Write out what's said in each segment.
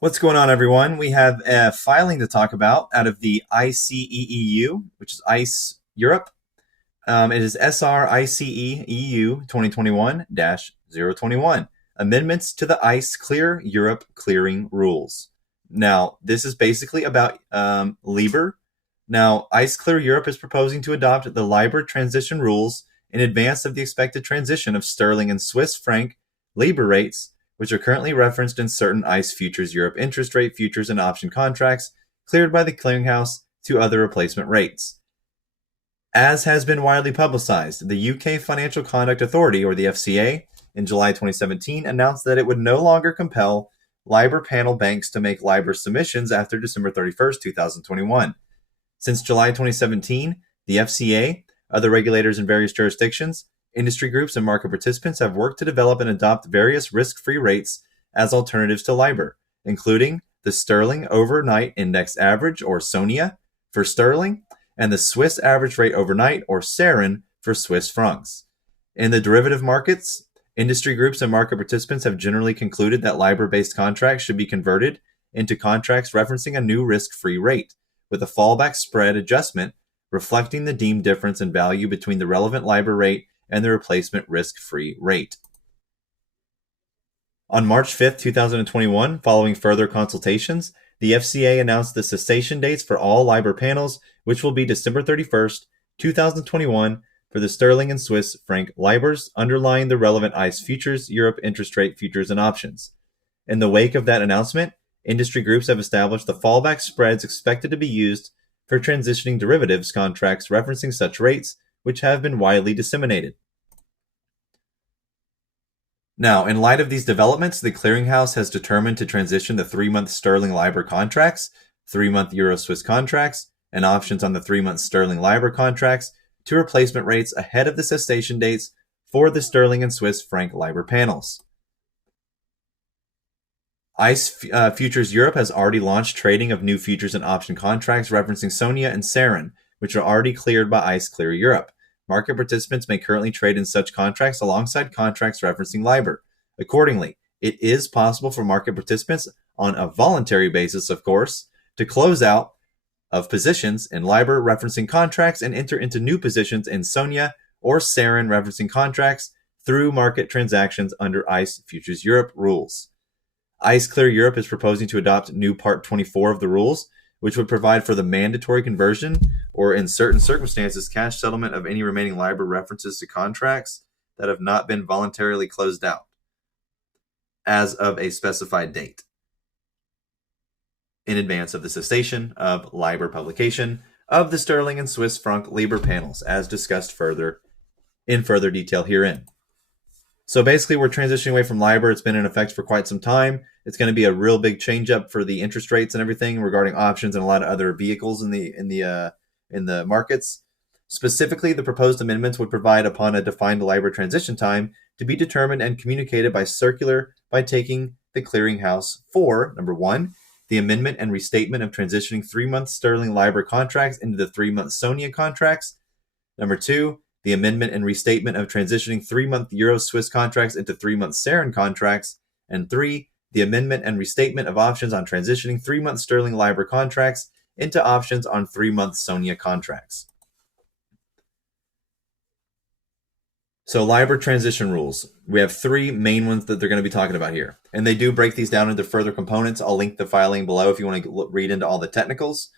What's going on, everyone? We have a filing to talk about out of the ICEEU, which is ICE Europe. It is SRICE EU 2021-021, amendments to the ICE Clear Europe clearing rules. Now, this is basically about Libor. Now, ICE Clear Europe is proposing to adopt the Libor transition rules in advance of the expected transition of sterling and Swiss franc Libor rates, which are currently referenced in certain ICE Futures Europe interest rate futures and option contracts cleared by the clearinghouse to other replacement rates. As has been widely publicized, the UK Financial Conduct Authority, or the FCA, in July 2017 announced that it would no longer compel Libor panel banks to make Libor submissions after December 31st, 2021. Since July 2017, the FCA, other regulators in various jurisdictions, industry groups, and market participants have worked to develop and adopt various risk-free rates as alternatives to Libor, including the Sterling Overnight Index Average, or SONIA, for sterling, and the Swiss Average Rate Overnight, or SARON, for Swiss francs. In the derivative markets, industry groups and market participants have generally concluded that Libor-based contracts should be converted into contracts referencing a new risk-free rate, with a fallback spread adjustment reflecting the deemed difference in value between the relevant Libor rate and the replacement risk-free rate. On March 5th, 2021, following further consultations, the FCA announced the cessation dates for all Libor panels, which will be December 31st, 2021, for the sterling and Swiss franc Libors underlying the relevant ICE futures, Europe interest rate futures, and options. In the wake of that announcement, industry groups have established the fallback spreads expected to be used for transitioning derivatives contracts referencing such rates, which have been widely disseminated. Now, in light of these developments, the clearinghouse has determined to transition the 3-month sterling Libor contracts, 3-month Euro Swiss contracts, and options on the 3-month sterling Libor contracts to replacement rates ahead of the cessation dates for the sterling and Swiss franc Libor panels. ICE Futures Europe has already launched trading of new futures and option contracts referencing SONIA and SARON, which are already cleared by ICE Clear Europe. Market participants may currently trade in such contracts alongside contracts referencing Libor. Accordingly, it is possible for market participants, on a voluntary basis, of course, to close out of positions in Libor referencing contracts and enter into new positions in SONIA or SARON referencing contracts through market transactions under ICE Futures Europe rules. ICE Clear Europe is proposing to adopt new Part 24 of the rules, which would provide for the mandatory conversion or, in certain circumstances, cash settlement of any remaining Libor references to contracts that have not been voluntarily closed out as of a specified date in advance of the cessation of Libor publication of the sterling and Swiss franc Libor panels, as discussed further detail herein. So basically, we're transitioning away from Libor. It's been in effect for quite some time. It's going to be a real big change up for the interest rates and everything regarding options and a lot of other vehicles in the markets. Specifically, the proposed amendments would provide upon a defined Libor transition time to be determined and communicated by circular by taking the clearinghouse for, number one, the amendment and restatement of transitioning 3-month sterling Libor contracts into the 3-month SONIA contracts. Number two, the amendment and restatement of transitioning 3-month Euro Swiss contracts into 3-month SARON contracts. And 3, the amendment and restatement of options on transitioning 3-month sterling Libor contracts into options on 3-month SONIA contracts. So Libor transition rules. We have 3 main ones that they're going to be talking about here. And they do break these down into further components. I'll link the filing below if you want to read into all the technicals.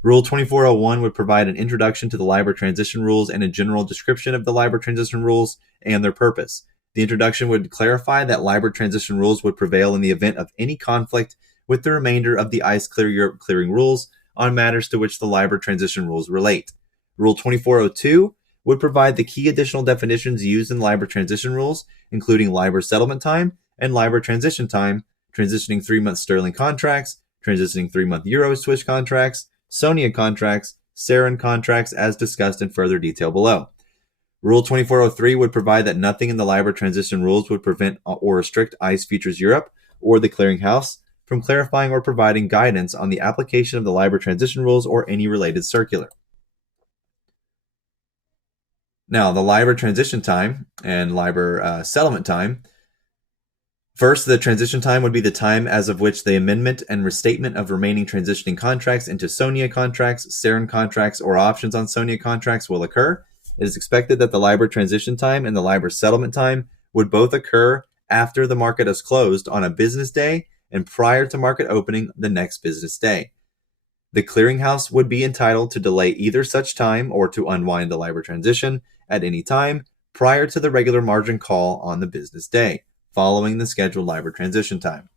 Rule 2401 would provide an introduction to the Libor transition rules and a general description of the Libor transition rules and their purpose. The introduction would clarify that Libor transition rules would prevail in the event of any conflict with the remainder of the ICE Clear Europe clearing rules on matters to which the Libor transition rules relate. Rule 2402 would provide the key additional definitions used in Libor transition rules, including Libor settlement time and Libor transition time, transitioning 3-month sterling contracts, transitioning 3-month Euro Swiss contracts, SONIA contracts, SARON contracts, as discussed in further detail below. Rule 2403 would provide that nothing in the Libor transition rules would prevent or restrict ICE Futures Europe or the clearinghouse from clarifying or providing guidance on the application of the Libor transition rules or any related circular. Now, the Libor transition time and Libor settlement time First, the transition time would be the time as of which the amendment and restatement of remaining transitioning contracts into SONIA contracts, SARIN contracts, or options on SONIA contracts will occur. It is expected that the LIBOR transition time and the LIBOR settlement time would both occur after the market is closed on a business day and prior to market opening the next business day. The clearinghouse would be entitled to delay either such time or to unwind the LIBOR transition at any time prior to the regular margin call on the business day, following the scheduled LIBOR transition time.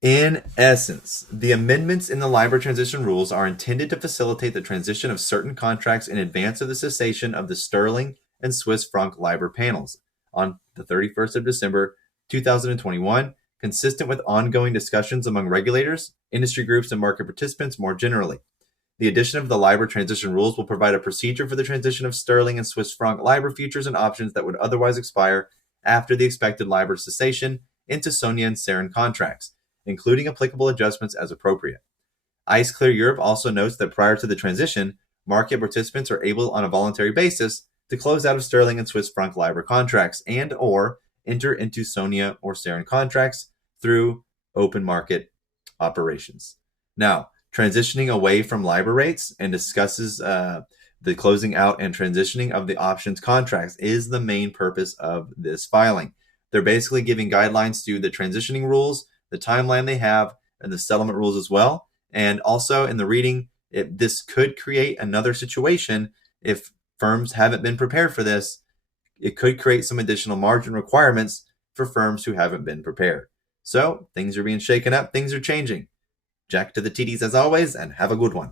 In essence, the amendments in the LIBOR transition rules are intended to facilitate the transition of certain contracts in advance of the cessation of the sterling and Swiss franc LIBOR panels on the 31st of December 2021, consistent with ongoing discussions among regulators, industry groups, and market participants more generally. The addition of the LIBOR transition rules will provide a procedure for the transition of sterling and Swiss franc LIBOR futures and options that would otherwise expire after the expected LIBOR cessation into SONIA and SARIN contracts, including applicable adjustments as appropriate. ICE Clear Europe also notes that prior to the transition, market participants are able on a voluntary basis to close out of sterling and Swiss franc LIBOR contracts and or enter into SONIA or SARIN contracts through open market operations. Now, transitioning away from LIBOR rates and discusses the closing out and transitioning of the options contracts is the main purpose of this filing. They're basically giving guidelines to the transitioning rules, the timeline they have, and the settlement rules as well. And also in the reading, this could create another situation if firms haven't been prepared for this. It could create some additional margin requirements for firms who haven't been prepared. So things are being shaken up, things are changing. Jack to the TDs as always, and have a good one.